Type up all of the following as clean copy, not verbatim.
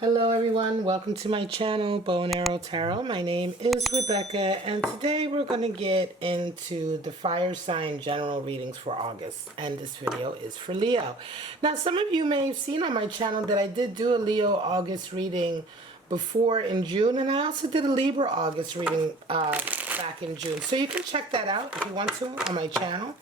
Hello everyone, welcome to my channel, Bow and Arrow Tarot. My name is Rebecca and today we're going to get into the fire sign general readings for August, and this video is for Leo. Now some of you may have seen on my channel that I did do a Leo August reading before in June, and I also did a Libra August reading back in June, so you can check that out if you want to on my channel.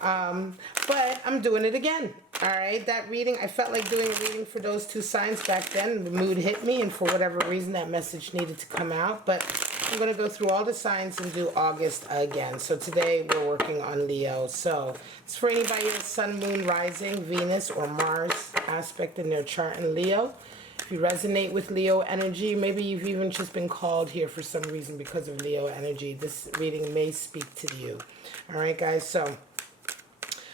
But I'm doing it again. All right, that reading, I felt like doing a reading for those two signs back then. The mood hit me, and for whatever reason, that message needed to come out. But I'm going to go through all the signs and do August again. So today we're working on Leo. So it's for anybody with Sun, Moon, Rising, Venus, or Mars aspect in their chart in Leo. If you resonate with Leo energy, maybe you've even just been called here for some reason because of Leo energy, this reading may speak to you. All right, guys, so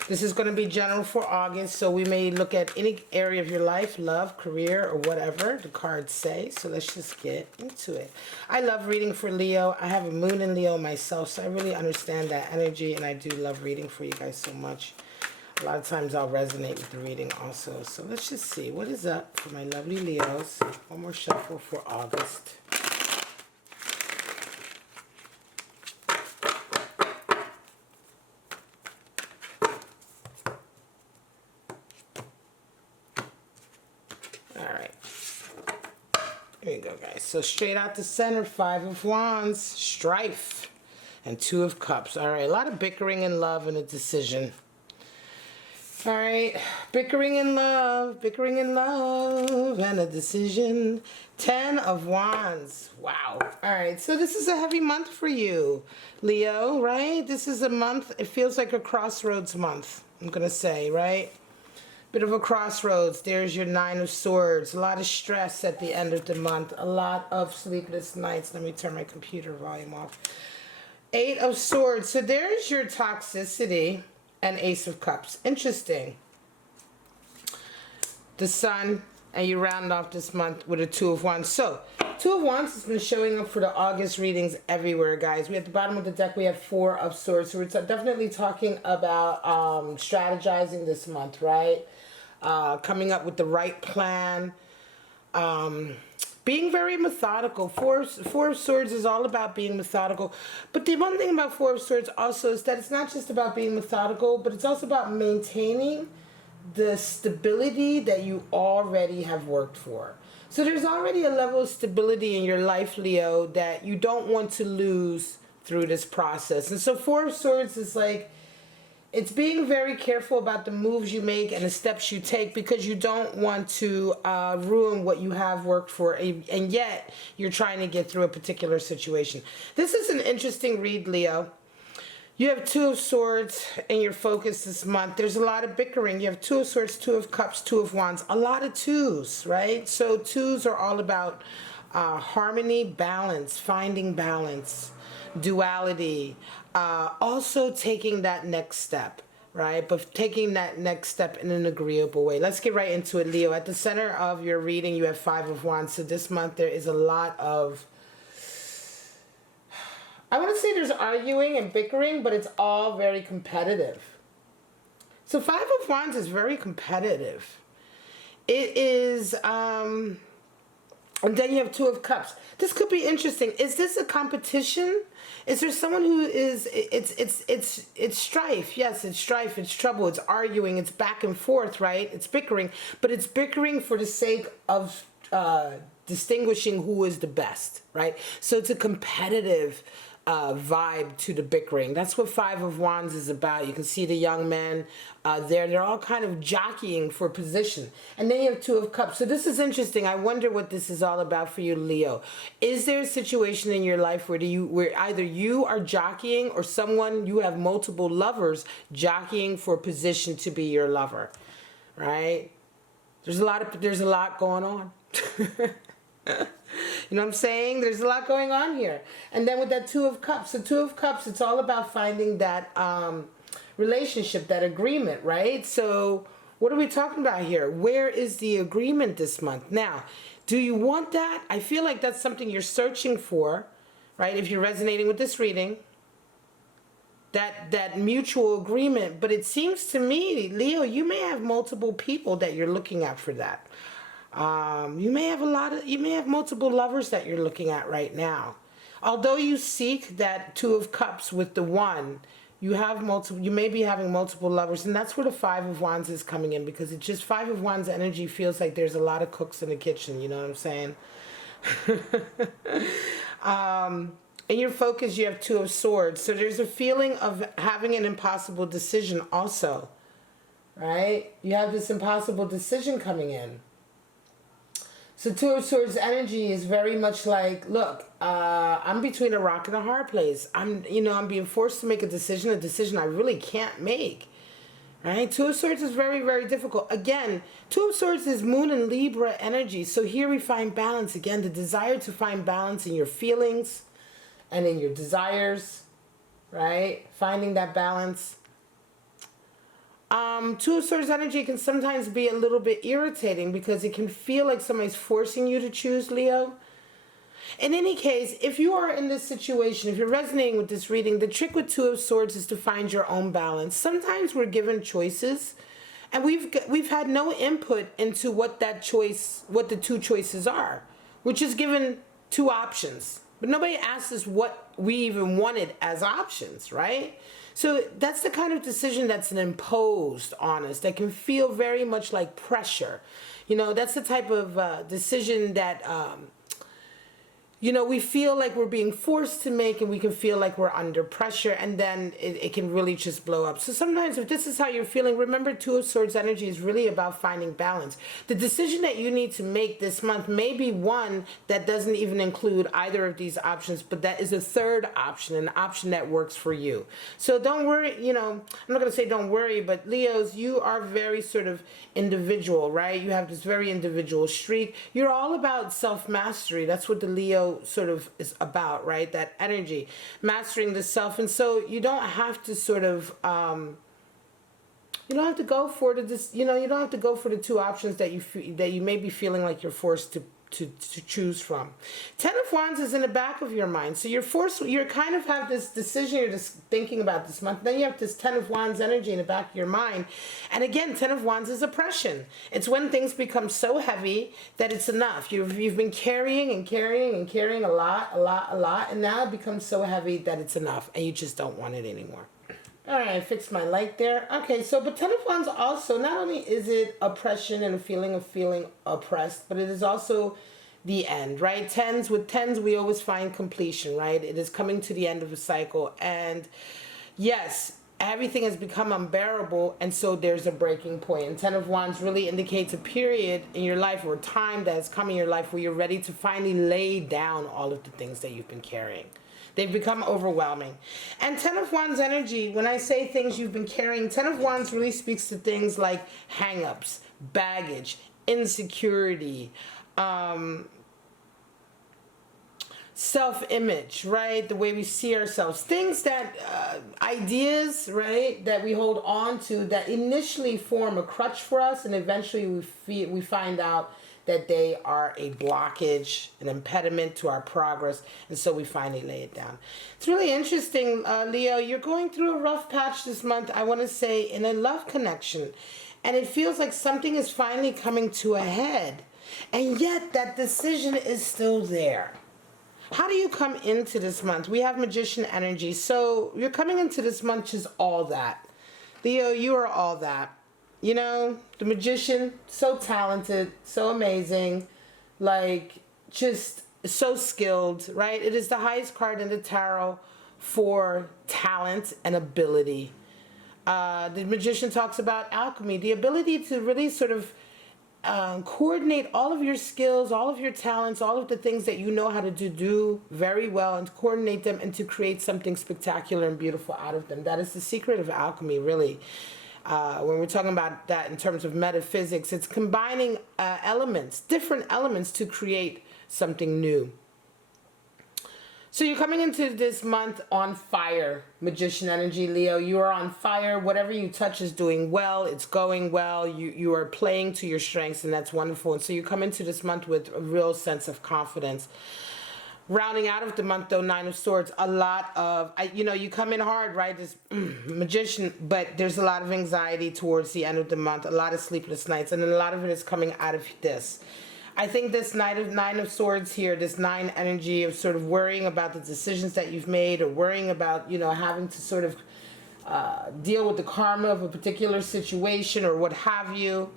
this is going to be general for August, so we may look at any area of your life, love, career, or whatever the cards say. So let's just get into it. I love reading for Leo. I have a moon in Leo myself, so I really understand that energy, and I do love reading for you guys so much. A lot of times I'll resonate with the reading also. So let's just see what is up for my lovely Leos. One more shuffle for August. There you go, guys. So straight out the center, Five of Wands, strife, and Two of Cups. All right, a lot of bickering in love and a decision. All right, bickering in love, and a decision. Ten of Wands. Wow. All right, so this is a heavy month for you, Leo, right? This is a month, it feels like a crossroads month, I'm going to say, right? Bit of a crossroads. There's your Nine of Swords. A lot of stress at the end of the month. A lot of sleepless nights. Let me turn my computer volume off. Eight of Swords. So there's your toxicity and Ace of Cups. Interesting. The Sun, and you round off this month with a Two of Wands. So Two of Wands has been showing up for the August readings everywhere, guys. We at the bottom of the deck, we have Four of Swords. So we're definitely talking about strategizing this month, right? Coming up with the right plan, being very methodical. Four of Swords is all about being methodical. But the one thing about Four of Swords also is that it's not just about being methodical, but it's also about maintaining the stability that you already have worked for. So there's already a level of stability in your life, Leo, that you don't want to lose through this process. And so Four of Swords is like, it's being very careful about the moves you make and the steps you take, because you don't want to ruin what you have worked for, and yet you're trying to get through a particular situation. This is an interesting read, Leo. You have Two of Swords in your focus this month. There's a lot of bickering. You have Two of Swords, Two of Cups, Two of Wands. A lot of twos, right? So twos are all about harmony, balance, finding balance, duality, also taking that next step, right? But taking that next step in an agreeable way. Let's get right into it, Leo. At the center of your reading, you have Five of Wands. So this month there is a lot of, I want to say there's arguing and bickering, but it's all very competitive. So Five of Wands is very competitive. It is, and then you have Two of Cups. This could be interesting. Is this a competition? Is there someone who is, it's strife. Yes, it's strife, it's trouble, it's arguing, it's back and forth, right? It's bickering, but it's bickering for the sake of distinguishing who is the best, right? So it's a competitive vibe to the bickering. That's what Five of Wands is about. You can see the young men there. They're all kind of jockeying for position. And then you have Two of Cups. So this is interesting. I wonder what this is all about for you, Leo. Is there a situation in your life where either you are jockeying, or someone, you have multiple lovers jockeying for position to be your lover, right? There's a lot going on. You know what I'm saying? There's a lot going on here. And then with that Two of Cups, the Two of Cups, it's all about finding that relationship, that agreement, right? So what are we talking about here? Where is the agreement this month? Now, do you want that? I feel like that's something you're searching for, right? If you're resonating with this reading, that mutual agreement. But it seems to me, Leo, you may have multiple people that you're looking at for that. You may have multiple lovers that you're looking at right now. Although you seek that Two of Cups with the One, you have multiple. You may be having multiple lovers, and that's where the Five of Wands is coming in, because it just Five of Wands energy feels like there's a lot of cooks in the kitchen. You know what I'm saying? In your focus, you have Two of Swords, so there's a feeling of having an impossible decision also, right? You have this impossible decision coming in. So Two of Swords energy is very much like, look, I'm between a rock and a hard place. I'm being forced to make a decision I really can't make. Right? Two of Swords is very, very difficult. Again, Two of Swords is Moon and Libra energy. So here we find balance. Again, the desire to find balance in your feelings and in your desires, right? Finding that balance. Two of Swords energy can sometimes be a little bit irritating because it can feel like somebody's forcing you to choose, Leo. In any case, if you are in this situation, if you're resonating with this reading, the trick with Two of Swords is to find your own balance. Sometimes we're given choices, and we've had no input into what the two choices are. We're just given two options, but nobody asked us what we even wanted as options, right? So that's the kind of decision that's imposed on us that can feel very much like pressure. That's the type of decision that we feel like we're being forced to make, and we can feel like we're under pressure, and then it can really just blow up. So sometimes if this is how you're feeling, remember Two of Swords energy is really about finding balance. The decision that you need to make this month may be one that doesn't even include either of these options, but that is a third option, an option that works for you. So don't worry, I'm not going to say don't worry, but Leos, you are very sort of individual, right? You have this very individual streak. You're all about self-mastery. That's what the Leo sort of is about, right? That energy, mastering the self. And so you don't have to sort of you don't have to go for you don't have to go for the two options that you may be feeling like you're forced to choose from. Ten of Wands is in the back of your mind, so you're kind of have this decision you're just thinking about this month. Then you have this Ten of Wands energy in the back of your mind, and again, Ten of Wands is oppression. It's when things become so heavy that it's enough. You've been carrying and carrying and carrying a lot, and now it becomes so heavy that it's enough, and you just don't want it anymore. All right, I fixed my light there. Okay, so but Ten of Wands also, not only is it oppression and a feeling of feeling oppressed, but it is also the end, right? With tens, we always find completion, right? It is coming to the end of a cycle. And yes, everything has become unbearable, and so there's a breaking point. And Ten of Wands really indicates a period in your life or time that has come in your life where you're ready to finally lay down all of the things that you've been carrying. They've become overwhelming. And Ten of Wands energy, when I say things you've been carrying, Ten of Wands really speaks to things like hang-ups, baggage, insecurity, self-image, right? The way we see ourselves. Things that, ideas, right, that we hold on to that initially form a crutch for us, and eventually we find out that they are a blockage, an impediment to our progress, and so we finally lay it down. It's really interesting, Leo, you're going through a rough patch this month, I want to say, in a love connection, and it feels like something is finally coming to a head, and yet that decision is still there. How do you come into this month? We have Magician energy, so you're coming into this month just all that. Leo, you are all that. The Magician, so talented, so amazing, like just so skilled, right? It is the highest card in the tarot for talent and ability. The Magician talks about alchemy, the ability to really sort of coordinate all of your skills, all of your talents, all of the things that you know how to do very well, and to coordinate them and to create something spectacular and beautiful out of them. That is the secret of alchemy, really. When we're talking about that in terms of metaphysics, it's combining different elements to create something new. So you're coming into this month on fire, Magician energy, Leo. You are on fire. Whatever you touch is doing well. It's going well. You are playing to your strengths, and that's wonderful. And so you come into this month with a real sense of confidence. Rounding out of the month, though, Nine of Swords, a lot of, you come in hard, right? This Magician, but there's a lot of anxiety towards the end of the month, a lot of sleepless nights, and a lot of it is coming out of this. I think this nine of swords here, this nine energy of sort of worrying about the decisions that you've made, or worrying about, you know, having to sort of deal with the karma of a particular situation or what have you.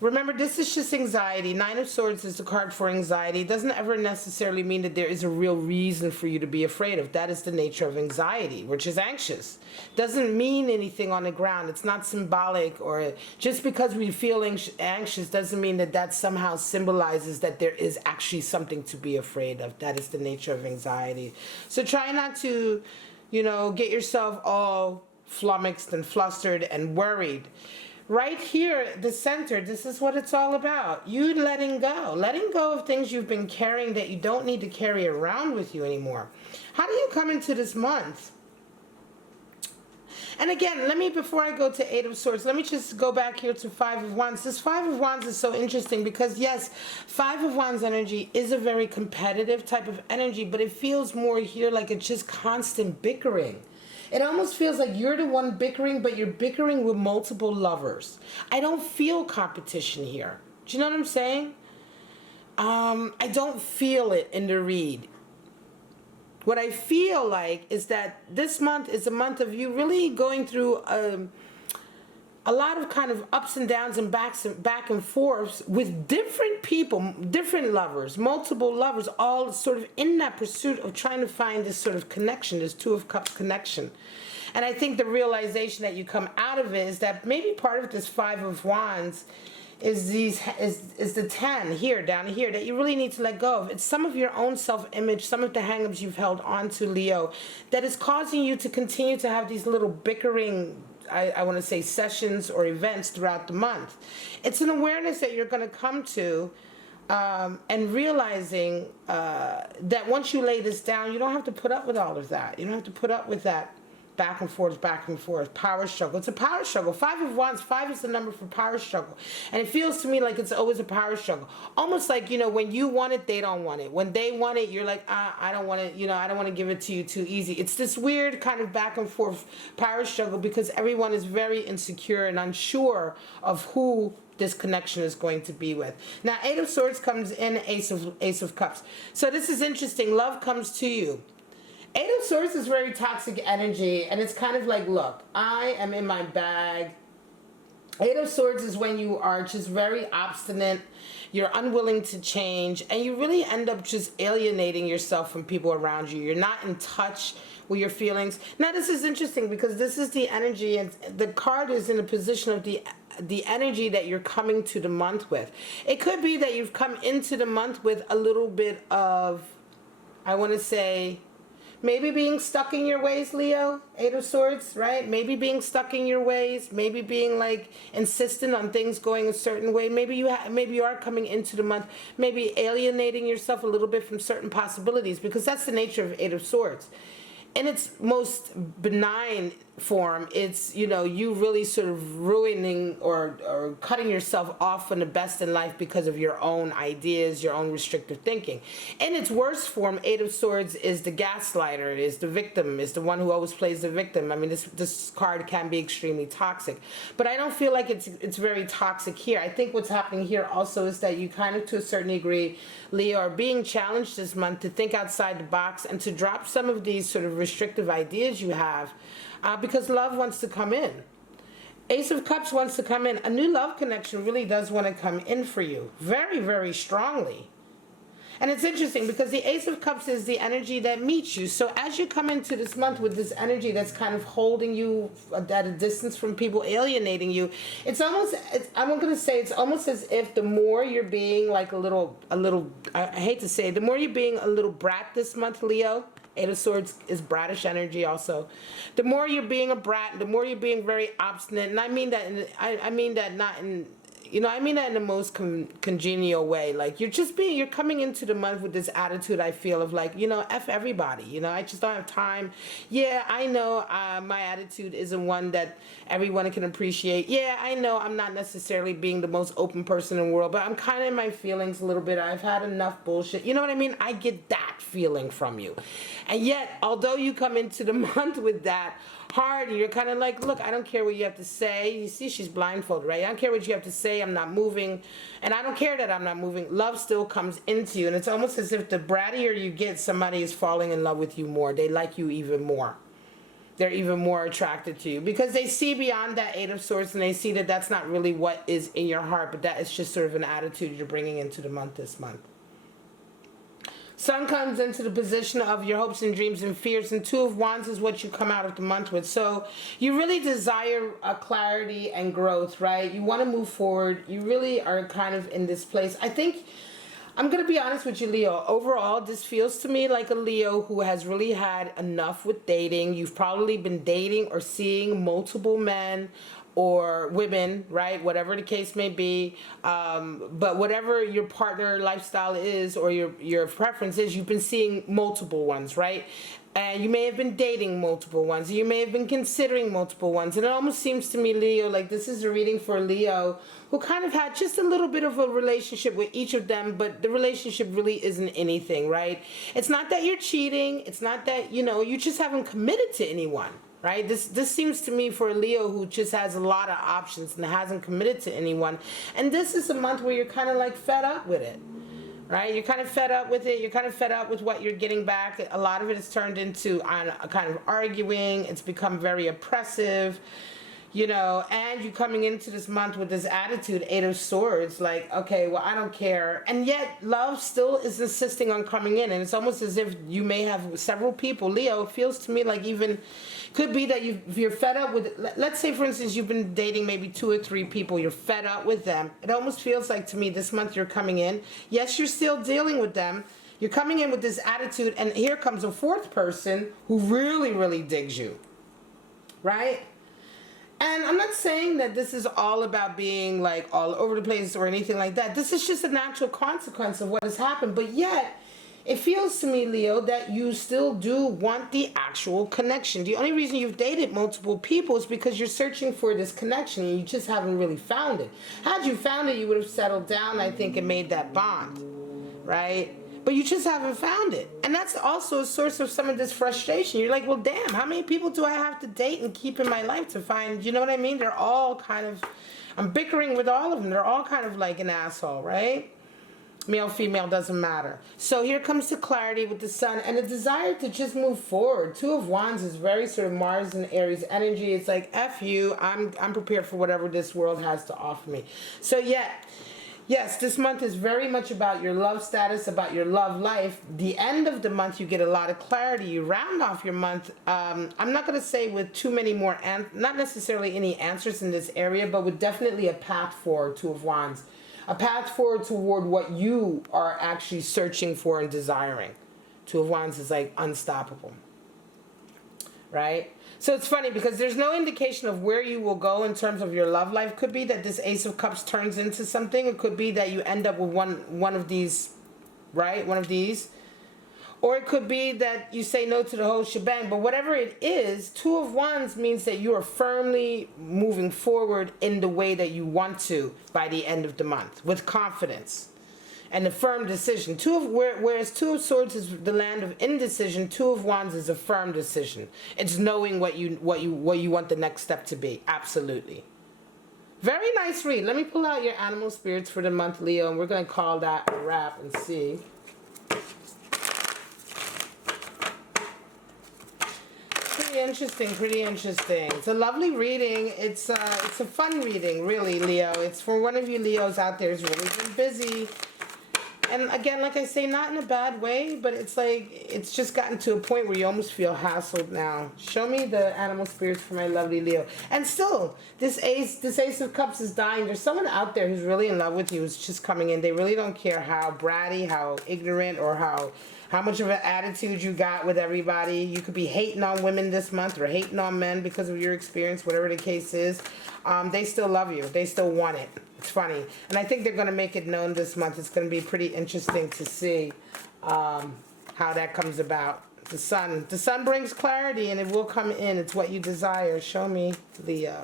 Remember, this is just anxiety. Nine of Swords is the card for anxiety. It doesn't ever necessarily mean that there is a real reason for you to be afraid of. That is the nature of anxiety, which is anxious. Doesn't mean anything on the ground. It's not symbolic, or just because we feel anxious doesn't mean that that somehow symbolizes that there is actually something to be afraid of. That is the nature of anxiety. So try not to, you know, get yourself all flummoxed and flustered and worried. Right here, the center, this is what it's all about. You letting go of things you've been carrying that you don't need to carry around with you anymore. How do you come into this month? And again, before I go to Eight of Swords, let me just go back here to Five of Wands. This Five of Wands is so interesting because, yes, Five of Wands energy is a very competitive type of energy, but it feels more here like it's just constant bickering. It almost feels like you're the one bickering, but you're bickering with multiple lovers. I don't feel competition here. Do you know what I'm saying? I don't feel it in the read. What I feel like is that this month is a month of you really going through a lot of kind of ups and downs and back and forths with different people, different lovers, multiple lovers, all sort of in that pursuit of trying to find this sort of connection, this Two of Cups connection. And I think the realization that you come out of it is that maybe part of this Five of Wands is the 10 here, down here, that you really need to let go of. It's some of your own self-image, some of the hang-ups you've held on to, Leo, that is causing you to continue to have these little bickering, I want to say, sessions or events throughout the month. It's an awareness that you're going to come to, and realizing that once you lay this down, you don't have to put up with all of that. You don't have to put up with that back and forth, power struggle. It's a power struggle. Five of Wands, 5 is the number for power struggle. And it feels to me like it's always a power struggle. Almost like, you know, when you want it, they don't want it. When they want it, you're like, I don't want it, you know, I don't want to give it to you too easy. It's this weird kind of back and forth power struggle because everyone is very insecure and unsure of who this connection is going to be with. Now, Eight of Swords comes in, Ace of Cups. So this is interesting. Love comes to you. Eight of Swords is very toxic energy, and it's kind of like, look, I am in my bag. Eight of Swords is when you are just very obstinate, you're unwilling to change, and you really end up just alienating yourself from people around you. You're not in touch with your feelings. Now, this is interesting because this is the energy, and the card is in a position of the energy that you're coming to the month with. It could be that you've come into the month with a little bit of, I want to say, maybe being stuck in your ways, Leo, Eight of Swords, right? Maybe being stuck in your ways, maybe being like insistent on things going a certain way. Maybe you are coming into the month, maybe alienating yourself a little bit from certain possibilities, because that's the nature of Eight of Swords. In its most benign form, it's, you know, you really sort of ruining or cutting yourself off from the best in life because of your own ideas, your own restrictive thinking. In its worst form, Eight of Swords is the gaslighter, is the victim, is the one who always plays the victim. I mean, this card can be extremely toxic, but I don't feel like it's very toxic here. I think what's happening here also is that you kind of, to a certain degree, Leo, are being challenged this month to think outside the box and to drop some of these sort of restrictive ideas you have, because love wants to come in. Ace of Cups wants to come in. A new love connection really does want to come in for you very, very strongly. And it's interesting because the Ace of Cups is the energy that meets you. So as you come into this month with this energy that's kind of holding you at a distance from people, alienating you, I'm going to say it's almost as if the more you're being like I hate to say it, the more you're being a little brat this month, Leo. Eight of Swords is bratish energy also. The more you're being a brat, the more you're being very obstinate. And I mean that in the most congenial way. Like, you're coming into the month with this attitude, I feel, of like, you know, F everybody. You know, I just don't have time. Yeah, I know my attitude isn't one that everyone can appreciate. Yeah, I know I'm not necessarily being the most open person in the world, but I'm kind of in my feelings a little bit. I've had enough bullshit. You know what I mean? I get that feeling from you. And yet, although you come into the month with that, hard, and you're kind of like, look, I don't care what you have to say. You see, she's blindfolded, right? I don't care what you have to say. I'm not moving, and I don't care that I'm not moving. Love still comes into you, and it's almost as if the brattier you get, somebody is falling in love with you more. They like you even more. They're even more attracted to you because they see beyond that Eight of Swords, and they see that that's not really what is in your heart, but that is just sort of an attitude you're bringing into the month this month. Sun comes into the position of your hopes and dreams and fears, and Two of Wands is what you come out of the month with. So you really desire a clarity and growth, right? You want to move forward. You really are kind of in this place. I think, I'm going to be honest with you, Leo. Overall, this feels to me like a Leo who has really had enough with dating. You've probably been dating or seeing multiple men or women, right? Whatever the case may be. But whatever your partner lifestyle is or your preference is, you've been seeing multiple ones, right? And you may have been dating multiple ones. You may have been considering multiple ones. And it almost seems to me, Leo, like this is a reading for Leo who kind of had just a little bit of a relationship with each of them, but the relationship really isn't anything, right? It's not that you're cheating. It's not that, you just haven't committed to anyone. Right? This seems to me for a Leo who just has a lot of options and hasn't committed to anyone. And this is a month where you're kind of like fed up with it. Right? You're kind of fed up with it. You're kind of fed up with what you're getting back. A lot of it is turned into a kind of arguing. It's become very oppressive. And you coming into this month with this attitude, Eight of Swords, like, okay, well, I don't care. And yet love still is insisting on coming in. And it's almost as if you may have several people. Leo, it feels to me like even, could be that you're fed up with, let's say, for instance, you've been dating maybe 2 or 3 people. You're fed up with them. It almost feels like to me this month you're coming in. Yes, you're still dealing with them. You're coming in with this attitude. And here comes a 4th person who really, really digs you. Right? And I'm not saying that this is all about being like all over the place or anything like that. This is just a natural consequence of what has happened. But yet, it feels to me, Leo, that you still do want the actual connection. The only reason you've dated multiple people is because you're searching for this connection and you just haven't really found it. Had you found it, you would have settled down, I think, and made that bond, right? But you just haven't found it. And that's also a source of some of this frustration. You're like, well, damn, how many people do I have to date and keep in my life to find, you know what I mean? They're all kind of, I'm bickering with all of them. They're all kind of like an asshole, right? Male, female, doesn't matter. So here comes the clarity with the Sun and a desire to just move forward. 2 of Wands is very sort of Mars and Aries energy. It's like, F you, I'm prepared for whatever this world has to offer me. So yes, this month is very much about your love status, about your love life. The end of the month, you get a lot of clarity. You round off your month, I'm not going to say with too many more, not necessarily any answers in this area, but with definitely a path forward, 2 of Wands. A path forward toward what you are actually searching for and desiring. 2 of Wands is like unstoppable. Right? So it's funny because there's no indication of where you will go in terms of your love life. Could be that this Ace of Cups turns into something. It could be that you end up with one of these, right? One of these. Or it could be that you say no to the whole shebang. But whatever it is, 2 of Wands means that you are firmly moving forward in the way that you want to by the end of the month with confidence and a firm decision. Whereas 2 of Swords is the land of indecision, 2 of Wands is a firm decision. It's knowing what you want the next step to be. Absolutely. Very nice read. Let me pull out your animal spirits for the month, Leo, and we're going to call that a wrap and see. Pretty interesting. It's a lovely reading. It's a fun reading, really, Leo. It's for one of you Leos out there who's really been busy. And again, like I say, not in a bad way, but it's like, it's just gotten to a point where you almost feel hassled now. Show me the animal spirits for my lovely Leo. And still, this Ace of Cups is dying. There's someone out there who's really in love with you, who's just coming in. They really don't care how bratty, how ignorant, or how much of an attitude you got with everybody. You could be hating on women this month or hating on men because of your experience, whatever the case is. They still love you. They still want it. It's funny. And I think they're going to make it known this month. It's going to be pretty interesting to see how that comes about. The sun. The sun brings clarity and it will come in. It's what you desire. Show me, Leo.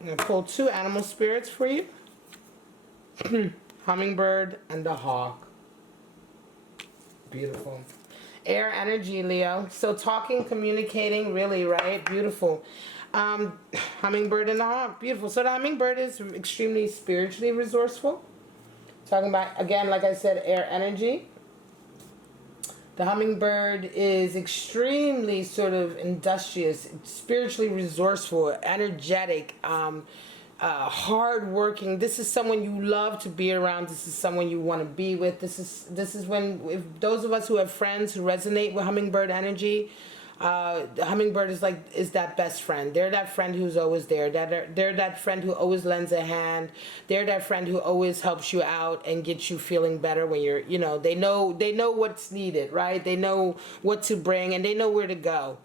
I'm going to pull 2 animal spirits for you. Hummingbird and the hawk. Beautiful. Air energy, Leo. So talking, communicating, really, right? Beautiful. Hummingbird and the hawk. Beautiful. So the hummingbird is extremely spiritually resourceful. Talking about, again, like I said, air energy. The hummingbird is extremely sort of industrious, spiritually resourceful, energetic, hardworking. This is someone you love to be around. This is someone you want to be with. This is when, if those of us who have friends who resonate with hummingbird energy, the hummingbird is that best friend. They're that friend who's always there. They're that friend who always lends a hand. They're that friend who always helps you out and gets you feeling better when you're, they know what's needed, right? They know what to bring and they know where to go.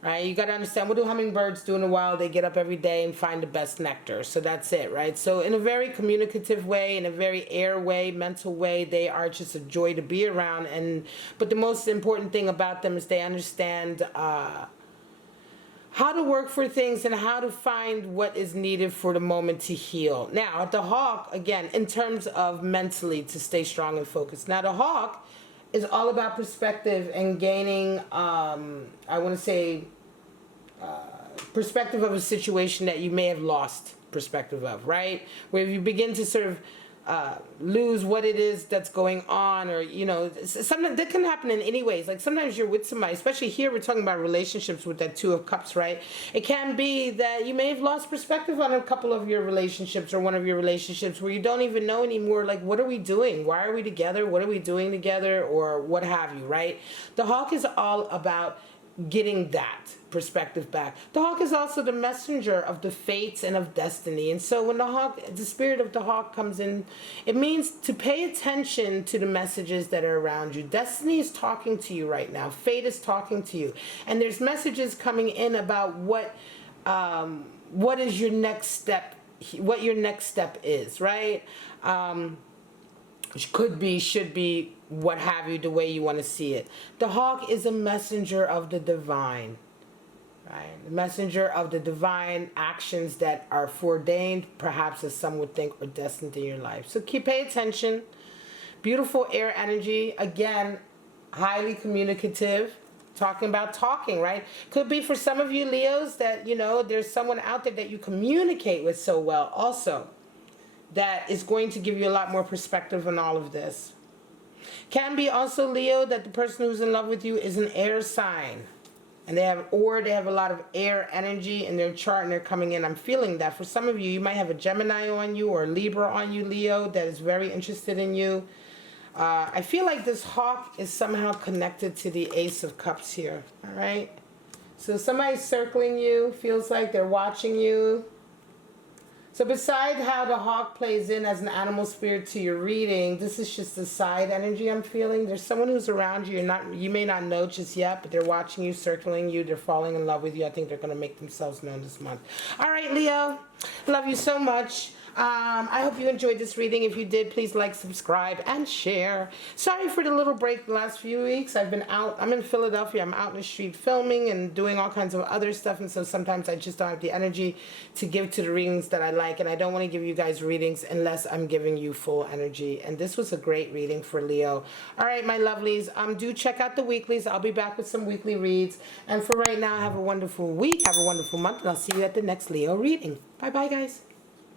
Right? You got to understand, what do hummingbirds do in the wild? They get up every day and find the best nectar. So that's it, right? So in a very communicative way, in a very air way, mental way, they are just a joy to be around. But the most important thing about them is they understand how to work for things and how to find what is needed for the moment to heal. Now, at the hawk, again, in terms of mentally to stay strong and focused. Now, the hawk is all about perspective and gaining, I want to say, perspective of a situation that you may have lost perspective of, right? Where you begin to sort of lose what it is that's going on, or something that can happen in any ways. Like sometimes you're with somebody, especially here we're talking about relationships with that Two of Cups, right? It can be that you may have lost perspective on a couple of your relationships or one of your relationships where you don't even know anymore, like, what are we doing? Why are we together? What are we doing together? Or what have you, right? The hawk is all about getting that perspective back. The hawk is also the messenger of the fates and of destiny. And so when the spirit of the hawk comes in, it means to pay attention to the messages that are around you. Destiny is talking to you right now. Fate is talking to you. And there's messages coming in about what is your next step, what your next step is, right? Which could be, should be, what have you, the way you want to see it. The hawk is a messenger of the divine, right? The messenger of the divine actions that are foreordained, perhaps as some would think, or destined in your life. So pay attention. Beautiful air energy. Again, highly communicative. Talking about talking, right? Could be for some of you Leos that, there's someone out there that you communicate with so well also, that is going to give you a lot more perspective on all of this. Can be also, Leo, that the person who's in love with you is an air sign. And they have a lot of air energy in their chart and they're coming in. I'm feeling that. For some of you, you might have a Gemini on you or a Libra on you, Leo, that is very interested in you. I feel like this hawk is somehow connected to the Ace of Cups here. All right? So somebody's circling you, feels like they're watching you. So besides how the hawk plays in as an animal spirit to your reading, this is just the side energy I'm feeling. There's someone who's around you. You may not know just yet, but they're watching you, circling you. They're falling in love with you. I think they're going to make themselves known this month. All right, Leo. Love you so much. I hope you enjoyed this reading. If you did, please like, subscribe, and share. Sorry for the little break the last few weeks. I've been out. I'm in Philadelphia. I'm out in the street filming and doing all kinds of other stuff. And so sometimes I just don't have the energy to give to the readings that I like. And I don't want to give you guys readings unless I'm giving you full energy. And this was a great reading for Leo. All right, my lovelies. Do check out the weeklies. I'll be back with some weekly reads. And for right now, have a wonderful week. Have a wonderful month. And I'll see you at the next Leo reading. Bye-bye, guys.